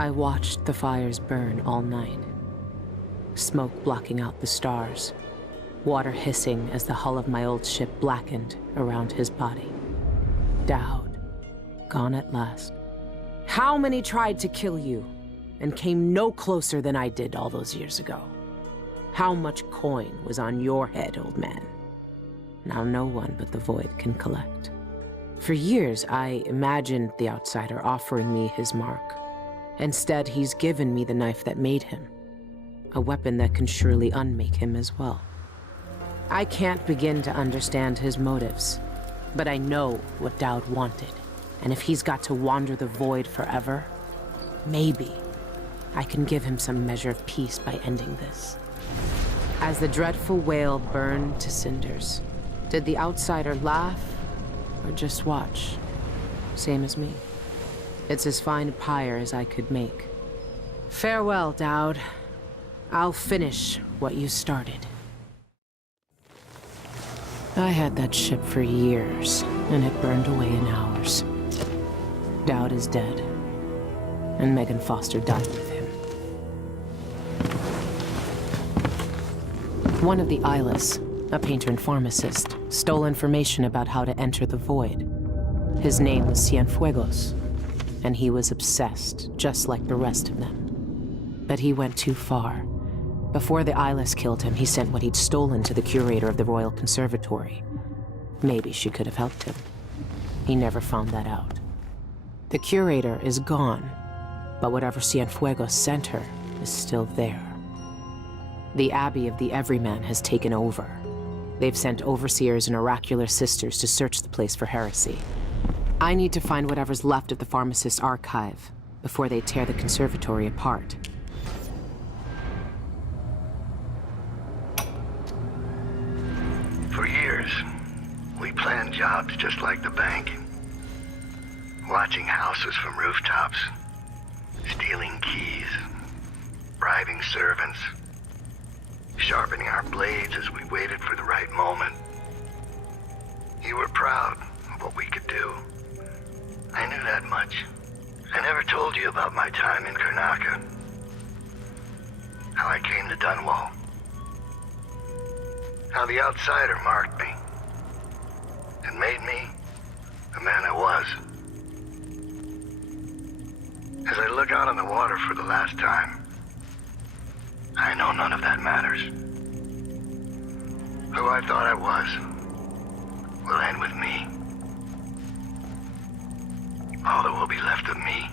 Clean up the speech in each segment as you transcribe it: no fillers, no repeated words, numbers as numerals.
I watched the fires burn all night. Smoke blocking out the stars. Water hissing as the hull of my old ship blackened around his body. Dowd, gone at last. How many tried to kill you, and came no closer than I did all those years ago? How much coin was on your head, old man? Now no one but the Void can collect. For years, I imagined the outsider offering me his mark. Instead, he's given me the knife that made him. A weapon that can surely unmake him as well. I can't begin to understand his motives, but I know what Dowd wanted. And if he's got to wander the Void forever, maybe I can give him some measure of peace by ending this. As the dreadful whale burned to cinders, did the outsider laugh or just watch? Same as me. It's as fine a pyre as I could make. Farewell, Dowd. I'll finish what you started. I had that ship for years, and it burned away in hours. Dowd is dead, and Megan Foster died with him. One of the Eyeless, a painter and pharmacist, stole information about how to enter the Void. His name was Cienfuegos, and he was obsessed, just like the rest of them. But he went too far. Before the Eyeless killed him, he sent what he'd stolen to the curator of the Royal Conservatory. Maybe she could have helped him. He never found that out. The curator is gone, but whatever Cienfuegos sent her is still there. The Abbey of the Everyman has taken over. They've sent overseers and oracular sisters to search the place for heresy. I need to find whatever's left of the pharmacist's archive before they tear the conservatory apart. For years, we planned jobs just like the bank. Watching houses from rooftops, stealing keys, bribing servants, sharpening our blades as we waited for the right moment. You were proud of what we could do. I knew that much. I never told you about my time in Karnaca. How I came to Dunwall. How the outsider marked me and made me the man I was. As I look out on the water for the last time, I know none of that matters. Who I thought I was will end with me. All that will be left of me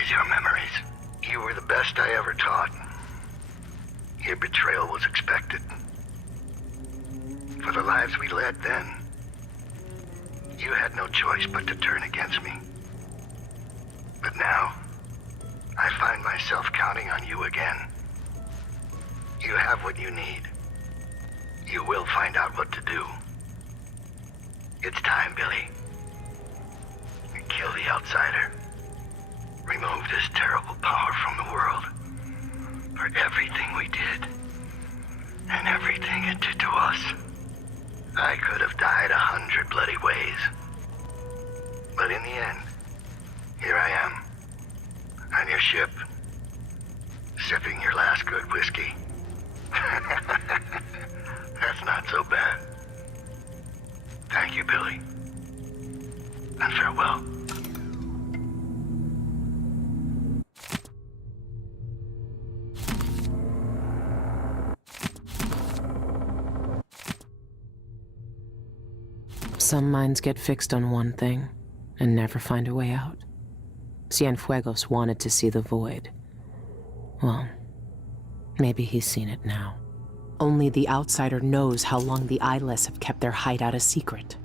is your memories. You were the best I ever taught. Your betrayal was expected. For the lives we led then, you had no choice but to turn against me. But now, I find myself counting on you again. You have what you need. You will find out what to do. It's time, Billy. Kill the outsider. Remove this terrible power from the world. For everything we did, and everything it did to us. I could have died 100 bloody ways. But in the end, here I am, on your ship, sipping your last good whiskey. That's not so bad. Thank you, Billy. And farewell. Some minds get fixed on one thing and never find a way out. Cienfuegos wanted to see the Void. Well, maybe he's seen it now. Only the outsider knows how long the Eyeless have kept their hideout a secret.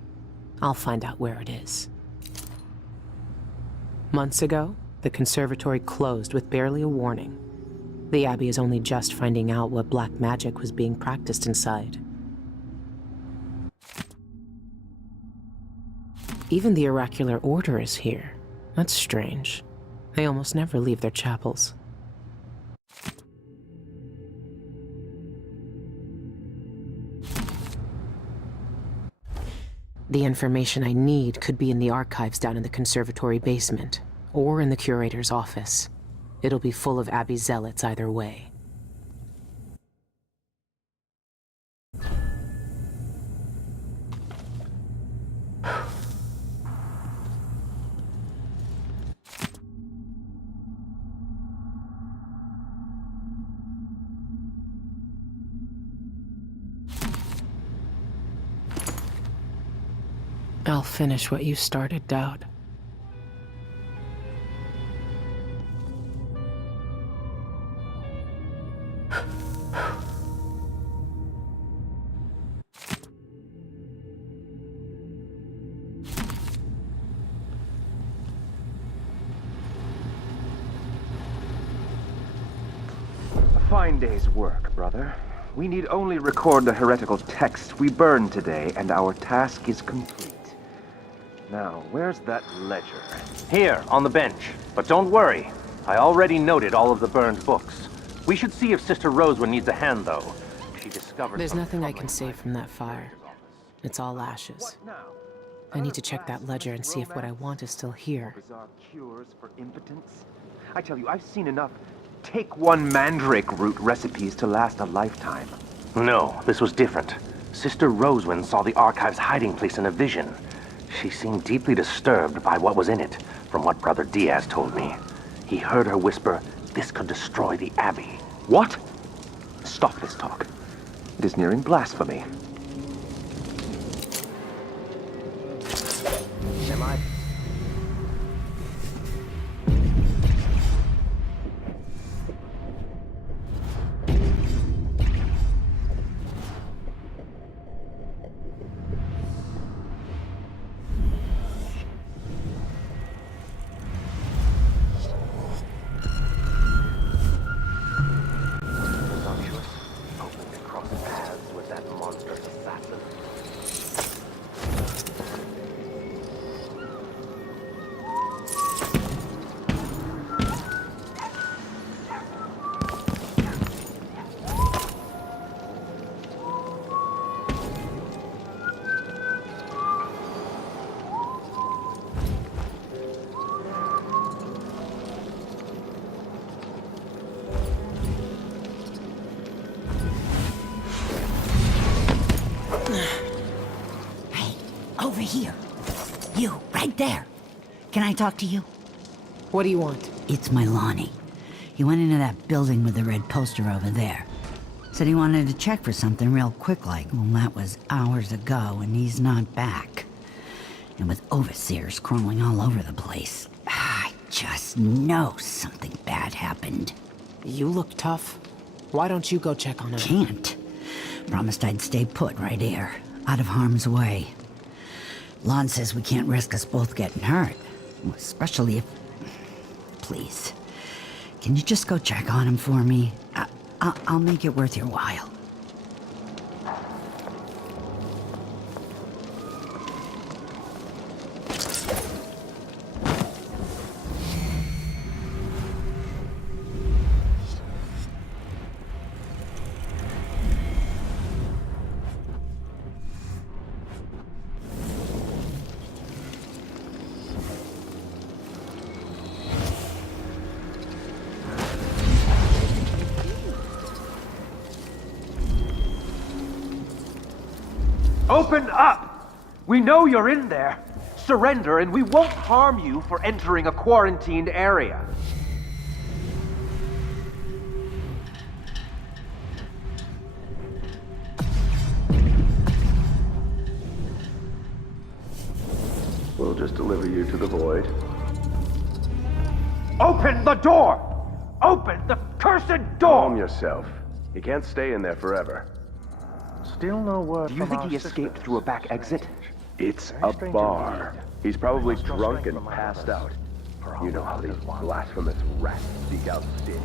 I'll find out where it is. Months ago, the conservatory closed with barely a warning. The Abbey is only just finding out what black magic was being practiced inside. Even the oracular order is here. That's strange. They almost never leave their chapels. The information I need could be in the archives down in the conservatory basement, or in the curator's office. It'll be full of Abbey zealots either way. I'll finish what you started, Dowd. A fine day's work, brother. We need only record the heretical text we burned today, and our task is complete. Now, where's that ledger? Here, on the bench. But don't worry. I already noted all of the burned books. We should see if Sister Rosewood needs a hand, though. She discovered... There's nothing I can save from that fire. It's all ashes. I need to check that ledger and see if what I want is still here. Bizarre cures for impotence? I tell you, I've seen enough take one mandrake root recipes to last a lifetime. No, this was different. Sister Rosewind saw the archive's hiding place in a vision. She seemed deeply disturbed by what was in it, from what Brother Diaz told me. He heard her whisper, this could destroy the Abbey. What? Stop this talk. It is nearing blasphemy. Am I... Over here. You, right there. Can I talk to you? What do you want? It's my Lonnie. He went into that building with the red poster over there. Said he wanted to check for something real quick like. Well, that was hours ago, and he's not back. And with overseers crawling all over the place, I just know something bad happened. You look tough. Why don't you go check on him? Can't. Promised I'd stay put right here, out of harm's way. Lon says we can't risk us both getting hurt. Especially if... Please. Can you just go check on him for me? I'll make it worth your while. Open up! We know you're in there. Surrender and we won't harm you for entering a quarantined area. We'll just deliver you to the void. Open the door! Open the cursed door! Calm yourself. He can't stay in there forever. Still no word. Do you think he escaped through a back exit? It's a bar. He's probably drunk and passed out. You know how these blasphemous rats seek out sin.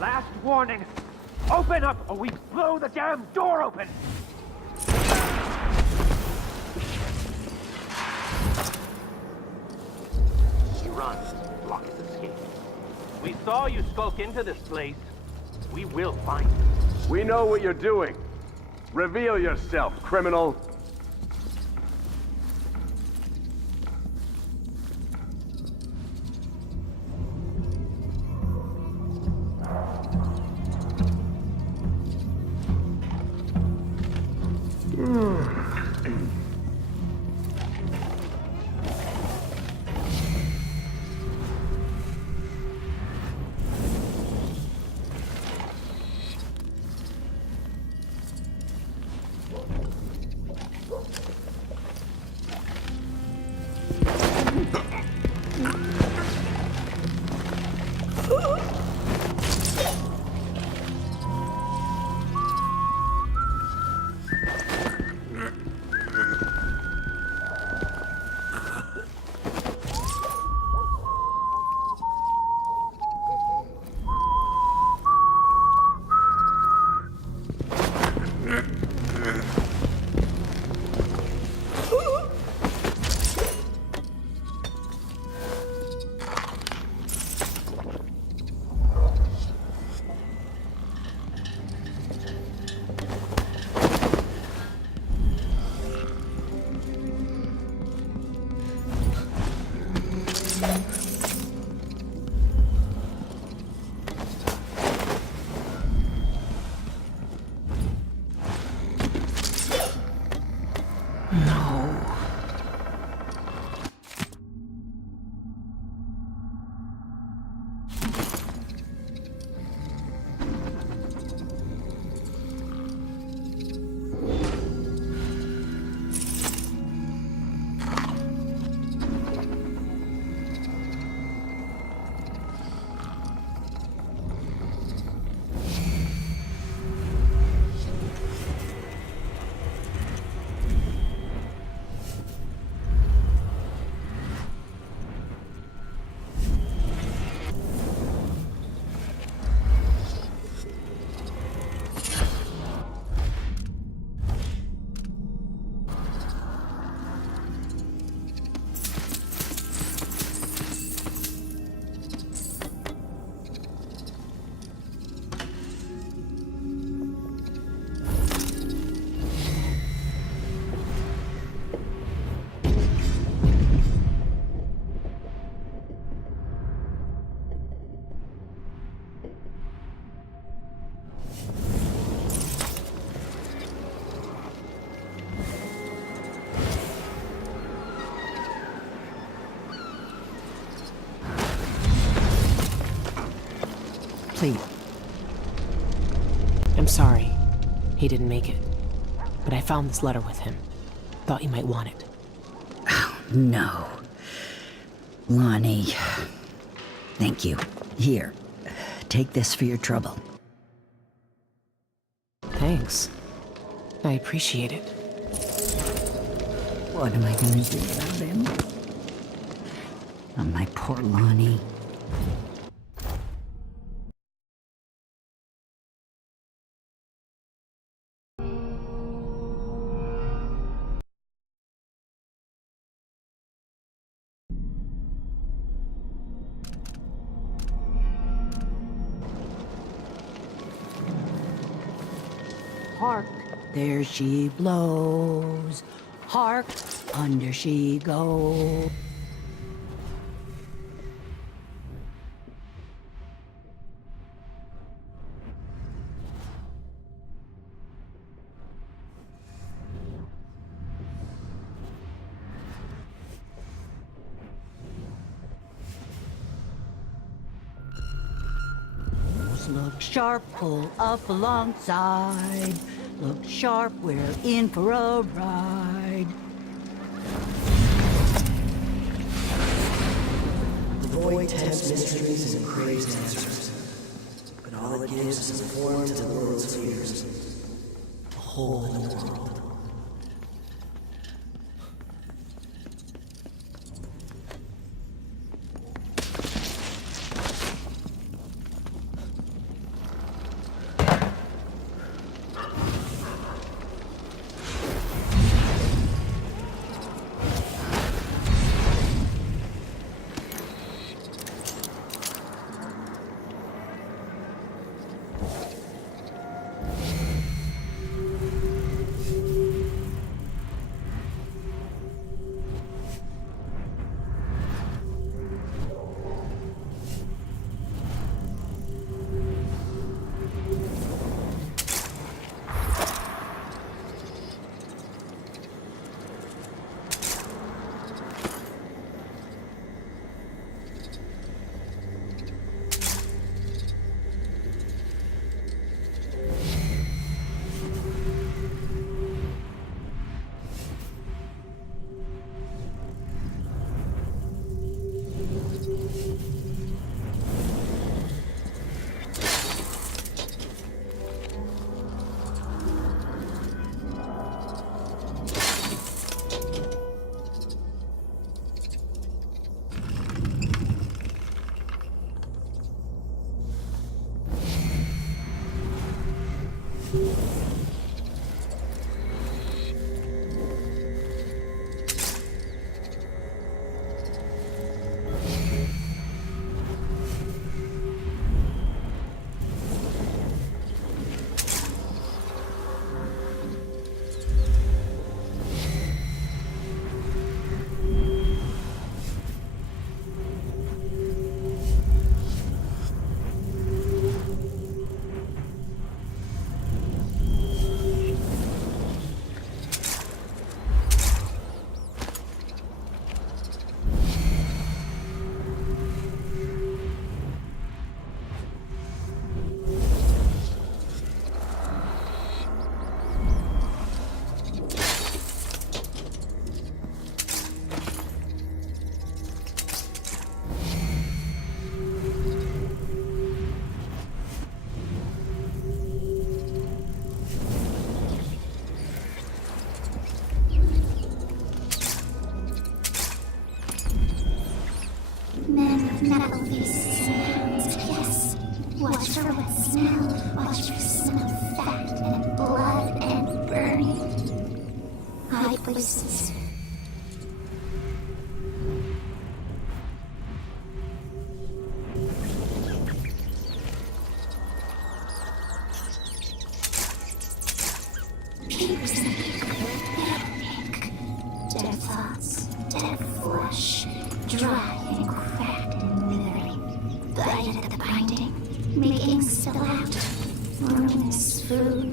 Last warning! Open up or we blow the damn door open! Run. Block his escape. We saw you skulk into this place. We will find you. We know what you're doing. Reveal yourself, criminal. Please. I'm sorry. He didn't make it. But I found this letter with him. Thought you might want it. No. Lonnie. Thank you. Here. Take this for your trouble. Thanks. I appreciate it. What am I gonna do without him? Oh, my poor Lonnie. Hark, there she blows. Hark, under she goes. Look sharp, pull up alongside. Look sharp, we're in for a ride. The void tempts mysteries and craves answers, but all it gives is a form to the world's fears. A hole in the world. Metal beasts and hounds, yes. Watch for wet smell. Watch for smell of fat and blood and burning. High places. Papers in ink. Dead thoughts, dead flesh. Dry and cracked and withering. Bite at the binding, making spill out. Ruinous food.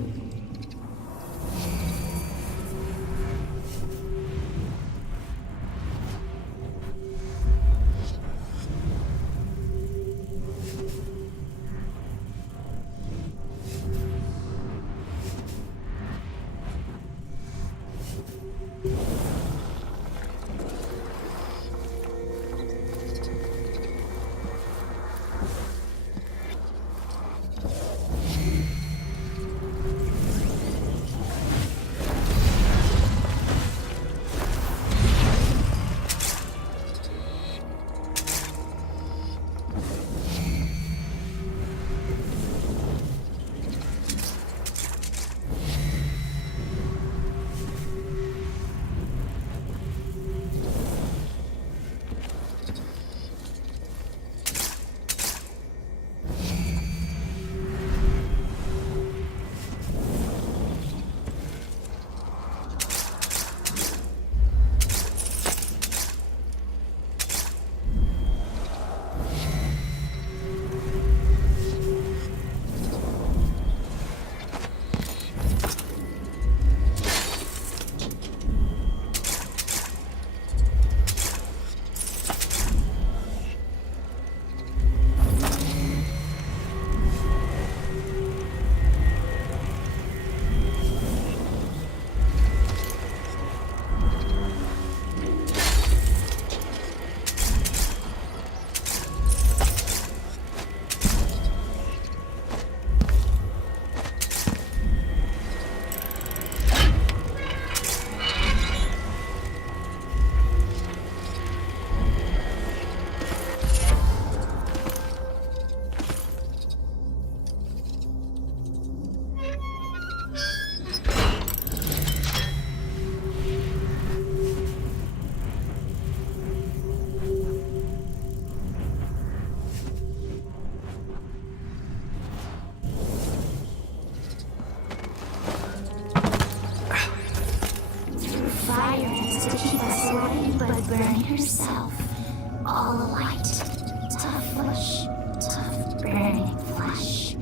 Burning herself, all alight. Tough flesh, tough burning flesh.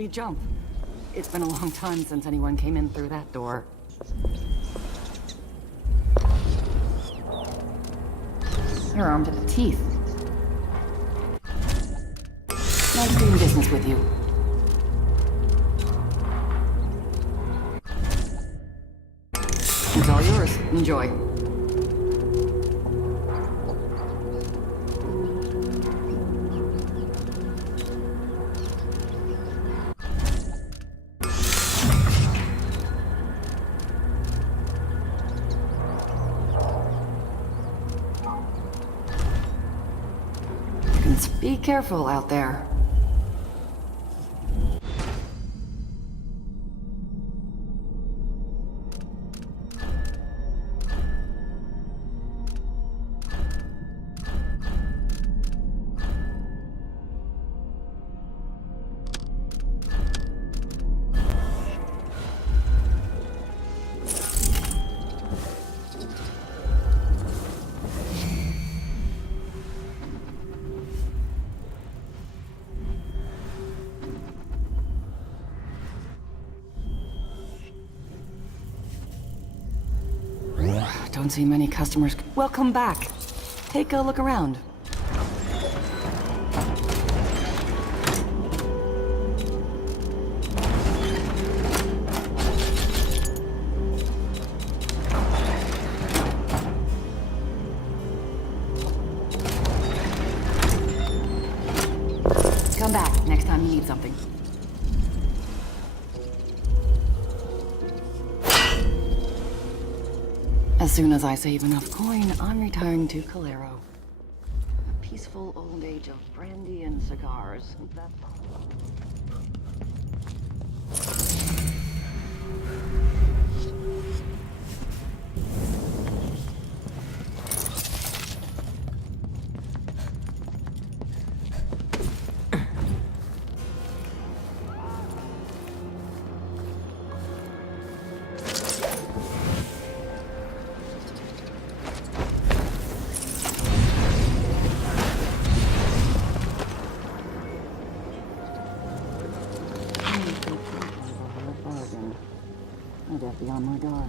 me jump. It's been a long time since anyone came in through that door. You're armed to the teeth. Nice doing business with you. It's all yours. Enjoy. Be careful out there. Don't see many customers. Welcome back. Take a look around. Come back next time you need something. As soon as I save enough coin, I'm retiring to Calero. A peaceful old age of brandy and cigars. I'd have to be on my guard.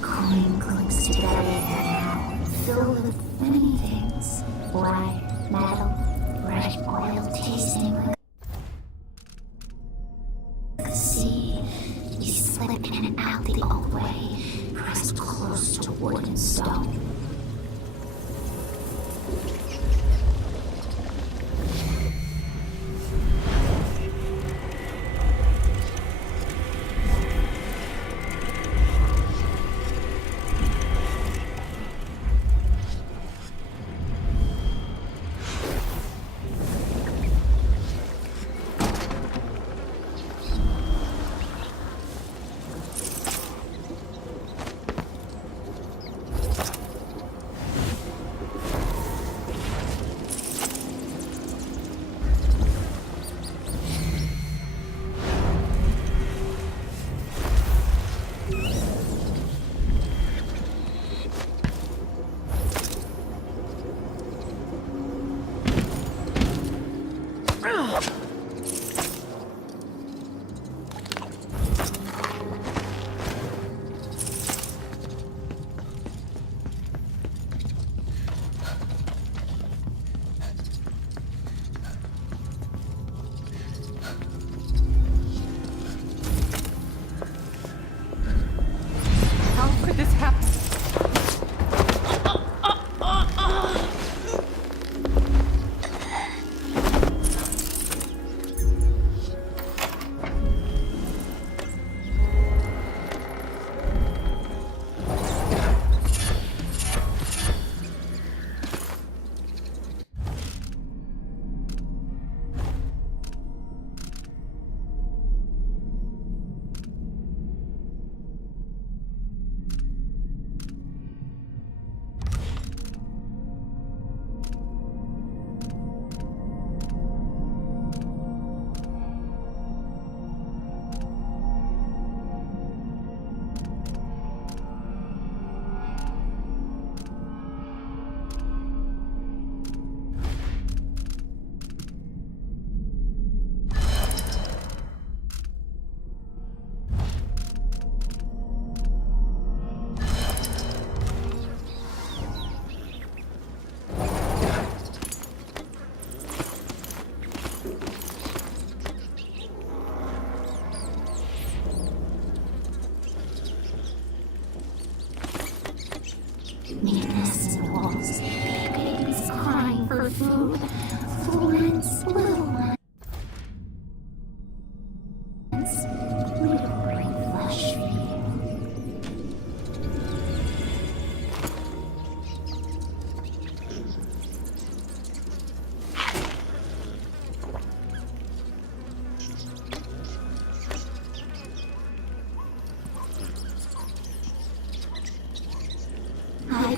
Coin clicks together, filled with many things. White, metal, red oil tasting like the sea. You slip in and out the old way, pressed close to wood and stone.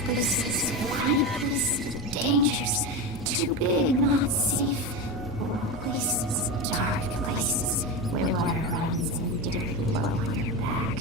places, lifeless, dangerous, too big, not safe. Places, dark places, where water runs and dirt below on your back.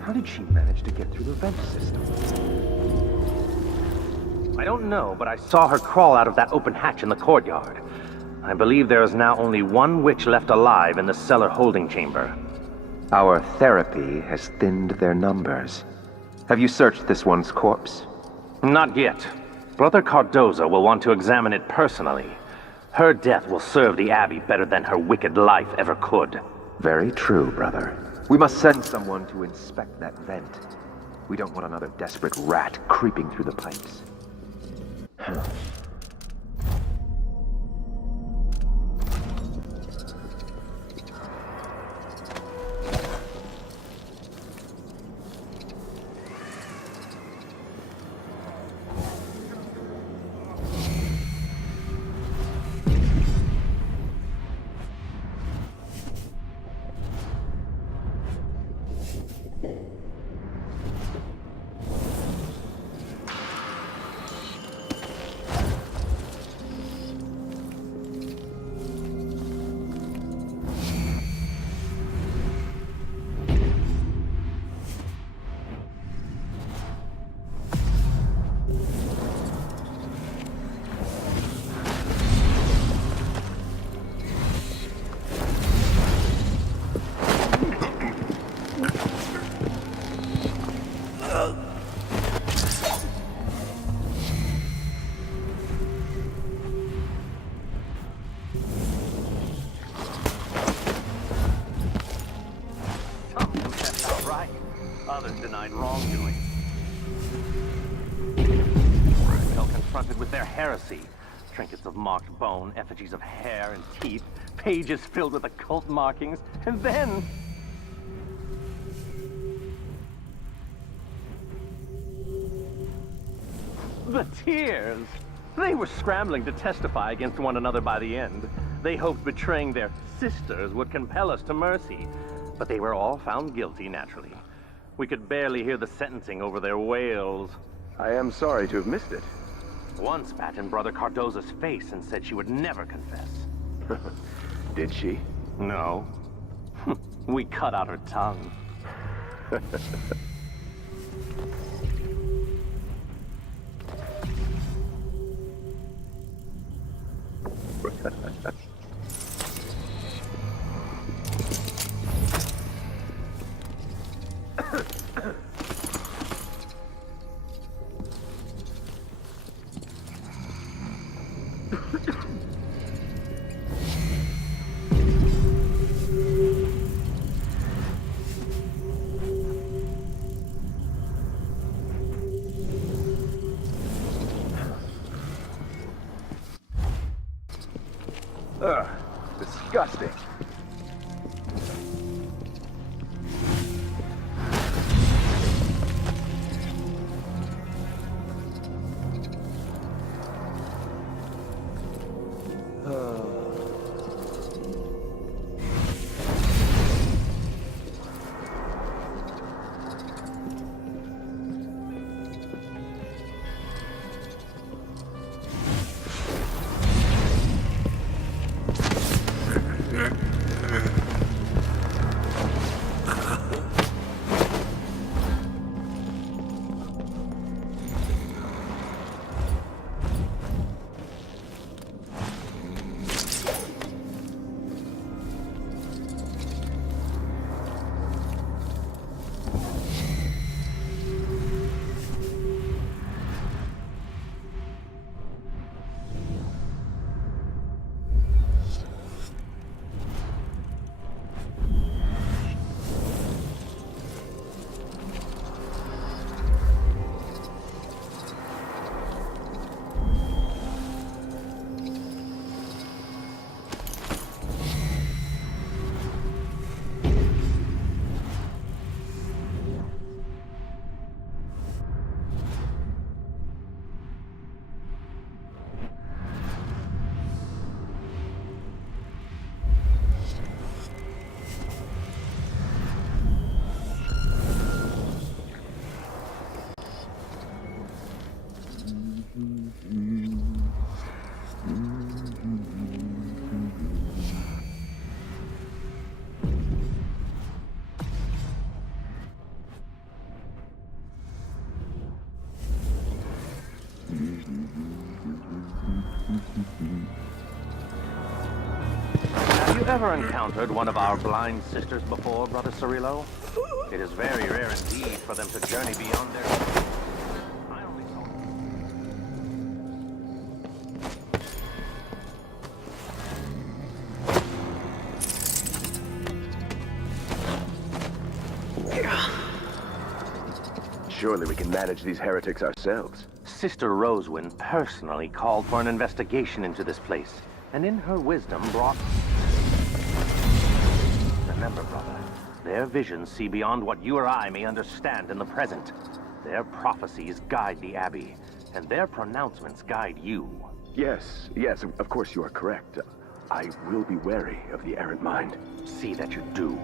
How did she manage to get through the vent system? I don't know, but I saw her crawl out of that open hatch in the courtyard. I believe there is now only one witch left alive in the cellar holding chamber. Our therapy has thinned their numbers. Have you searched this one's corpse? Not yet. Brother Cardoza will want to examine it personally. Her death will serve the Abbey better than her wicked life ever could. Very true, brother. We must send someone to inspect that vent. We don't want another desperate rat creeping through the pipes. Others denied wrongdoing. Until confronted with their heresy, trinkets of marked bone, effigies of hair and teeth, pages filled with occult markings, and then... the tears! They were scrambling to testify against one another by the end. They hoped betraying their sisters would compel us to mercy, but they were all found guilty, naturally. We could barely hear the sentencing over their wails. I am sorry to have missed it. One spat in Brother Cardoza's face and said she would never confess. Did she? No. We cut out her tongue. Ugh, disgusting. ever encountered one of our blind sisters before, Brother Cirillo? It is very rare indeed for them to journey beyond their... I only saw... Surely we can manage these heretics ourselves. Sister Rosewin personally called for an investigation into this place, and in her wisdom brought... Remember, brother, their visions see beyond what you or I may understand in the present. Their prophecies guide the Abbey, and their pronouncements guide you. Yes, of course you are correct. I will be wary of the errant mind. See that you do.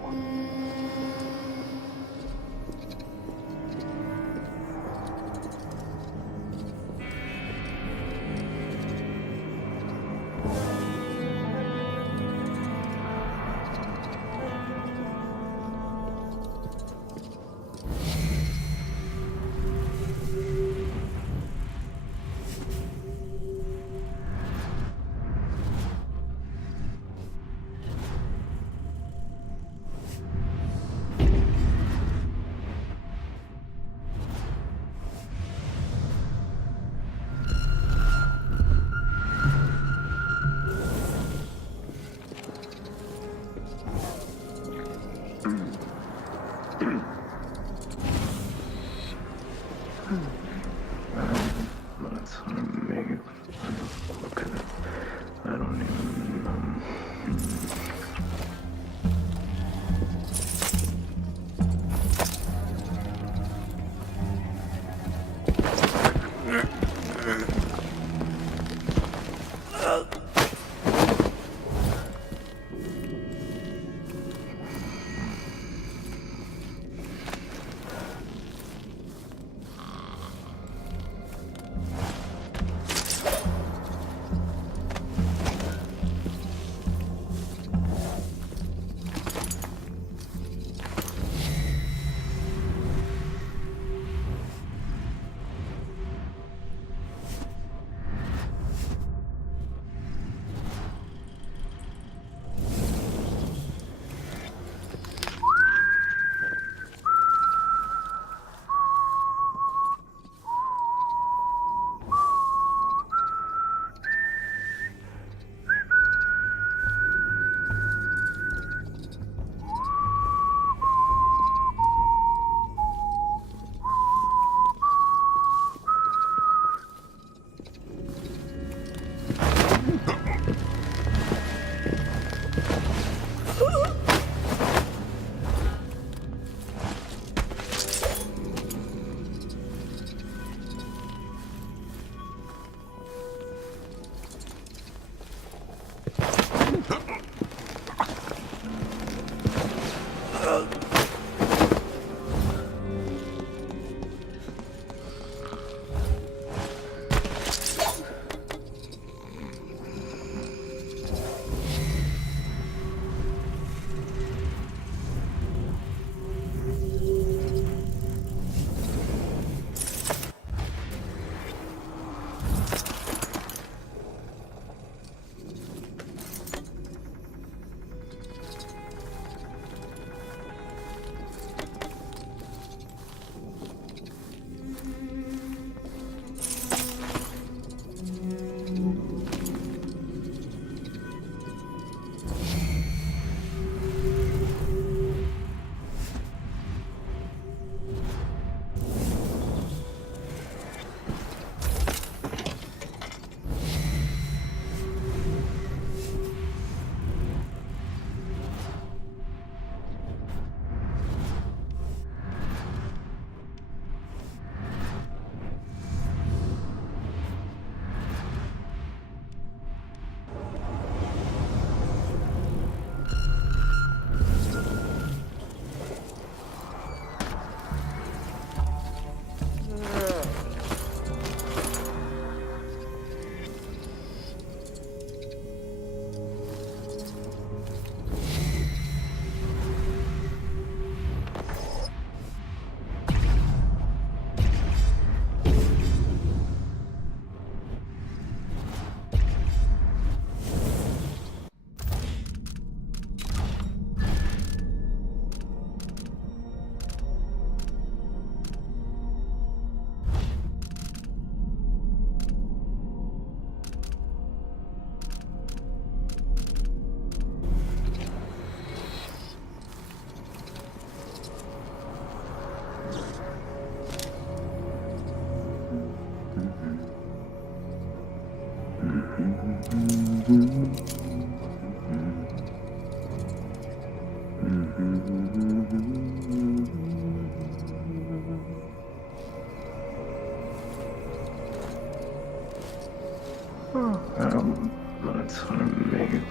That's what I made.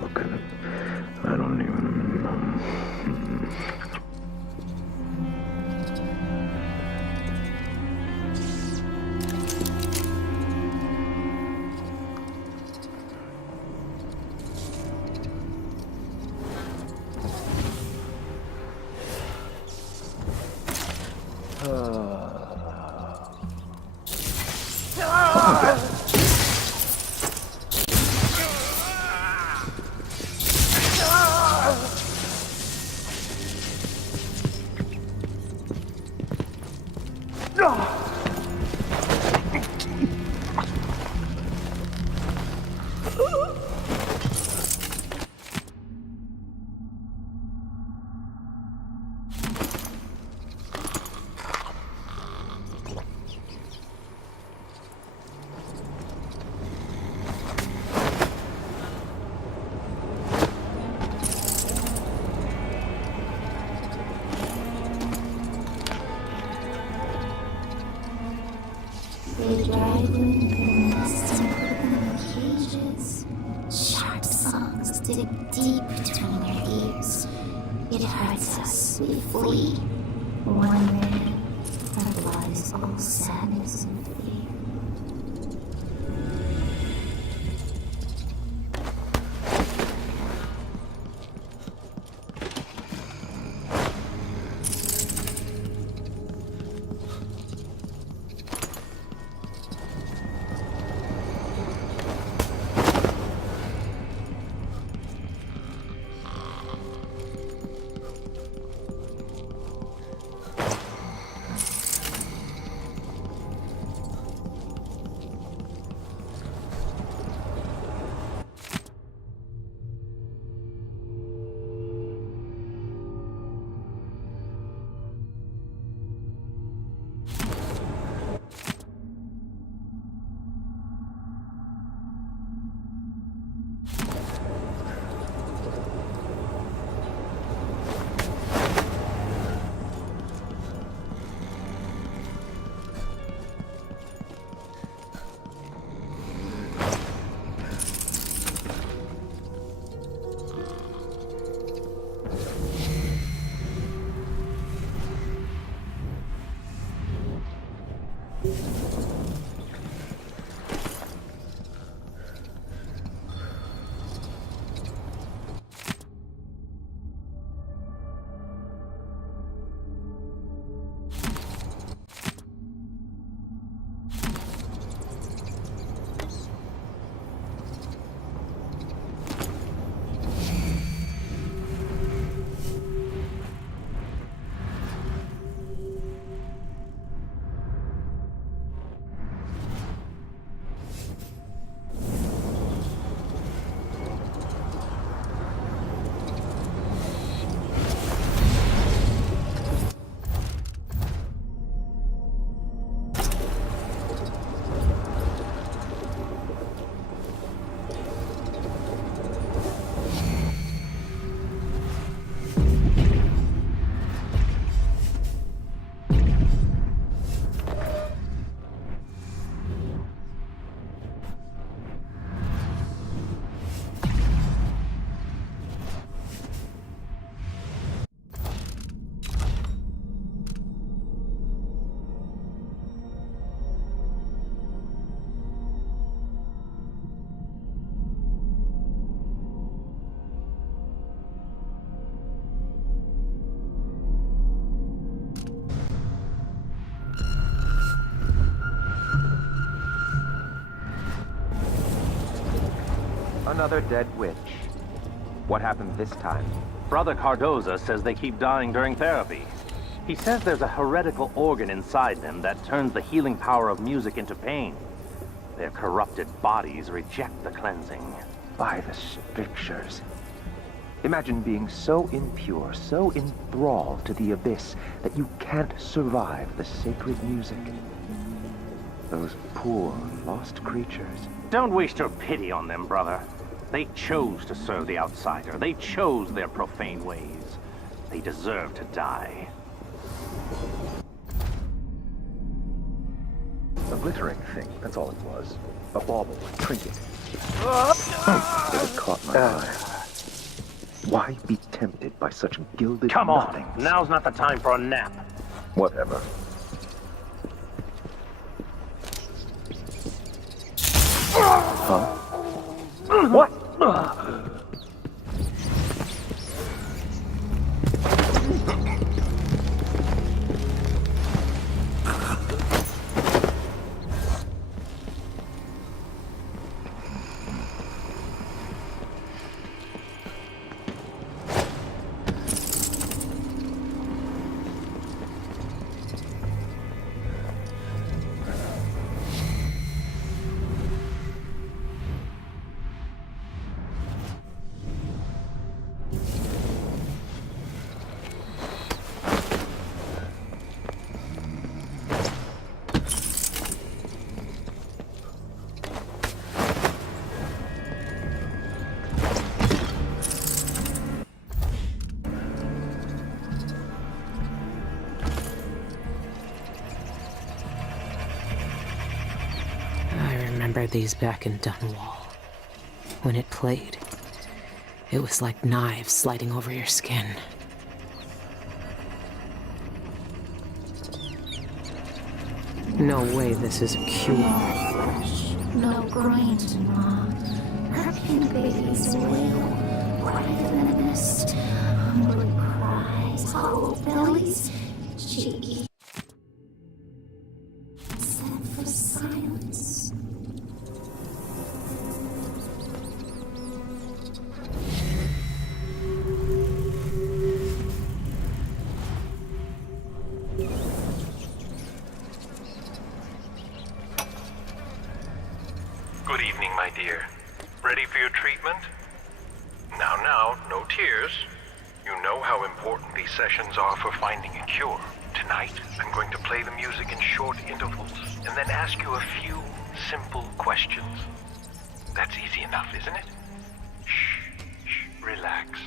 Look at it. I don't even know. They drive in nests and put them in cages. Sharp songs dig deep between their ears. It hurts us, we flee. One man, our blood is all sadness and fear. Another dead witch. What happened this time? Brother Cardoza says they keep dying during therapy. He says there's a heretical organ inside them that turns the healing power of music into pain. Their corrupted bodies reject the cleansing. By the scriptures. Imagine being so impure, so enthralled to the abyss that you can't survive the sacred music. Those poor, lost creatures. Don't waste your pity on them, brother. They chose to serve the outsider. They chose their profane ways. They deserve to die. A glittering thing, that's all it was. A bauble, a trinket. It caught my eye. Why be tempted by such gilded Come on! nothings? Now's not the time for a nap. Whatever. Huh? What? Remember these back in Dunwall. When it played, it was like knives sliding over your skin. No way this is a cure. No grind, Ma. Her pink babies wail, quiet in the mist. Hungry cries, hollow bellies. She eats. Set for silence. Good evening, my dear. Ready for your treatment? Now, no tears. You know how important these sessions are for finding a cure. Tonight, I'm going to play the music in short intervals, and then ask you a few simple questions. That's easy enough, isn't it? Shh, relax.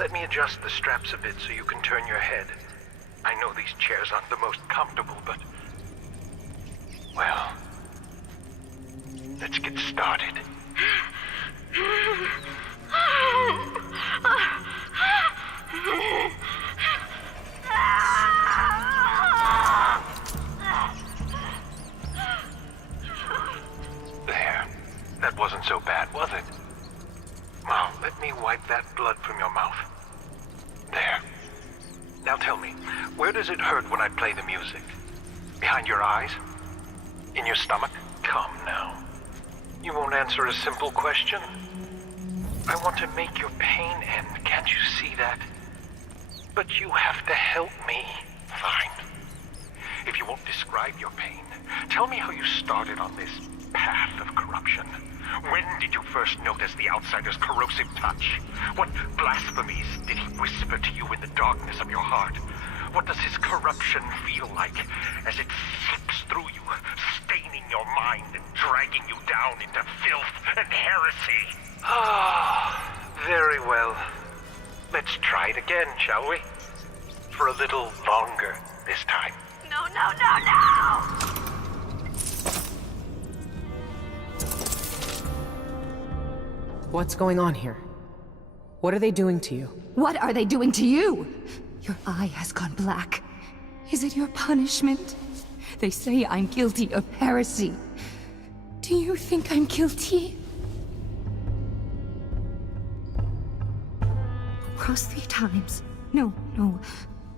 Let me adjust the straps a bit so you can turn your head. I know these chairs aren't the most comfortable, but... well... let's get started. There. That wasn't so bad, was it? Now, let me wipe that blood from your mouth. There. Now tell me, where does it hurt when I play the music? Behind your eyes? In your stomach? Come now. You won't answer a simple question? I want to make your pain end, can't you see that? But you have to help me. Fine. If you won't describe your pain, tell me how you started on this path of corruption. When did you first notice the outsider's corrosive touch? What blasphemies did he whisper to you in the darkness of your heart? What does his corruption feel like as it seeps through you, staining your mind and dragging you down into filth and heresy? Ah, very well. Let's try it again, shall we? For a little longer this time. No! What's going on here? What are they doing to you? What are they doing to you? Your eye has gone black. Is it your punishment? They say I'm guilty of heresy. Do you think I'm guilty? Cross 3 times. No,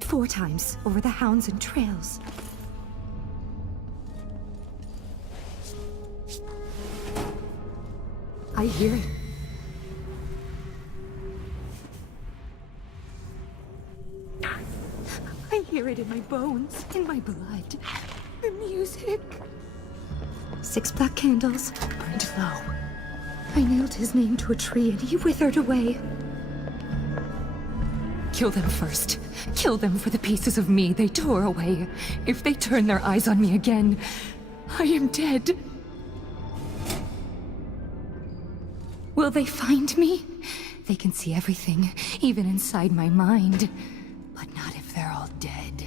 4 times over the hounds and trails. I hear it. I hear it in my bones, in my blood. The music. 6 black candles burned low. I nailed his name to a tree and he withered away. Kill them first. Kill them for the pieces of me they tore away. If they turn their eyes on me again, I am dead. Will they find me? They can see everything, even inside my mind. But not if they're all dead.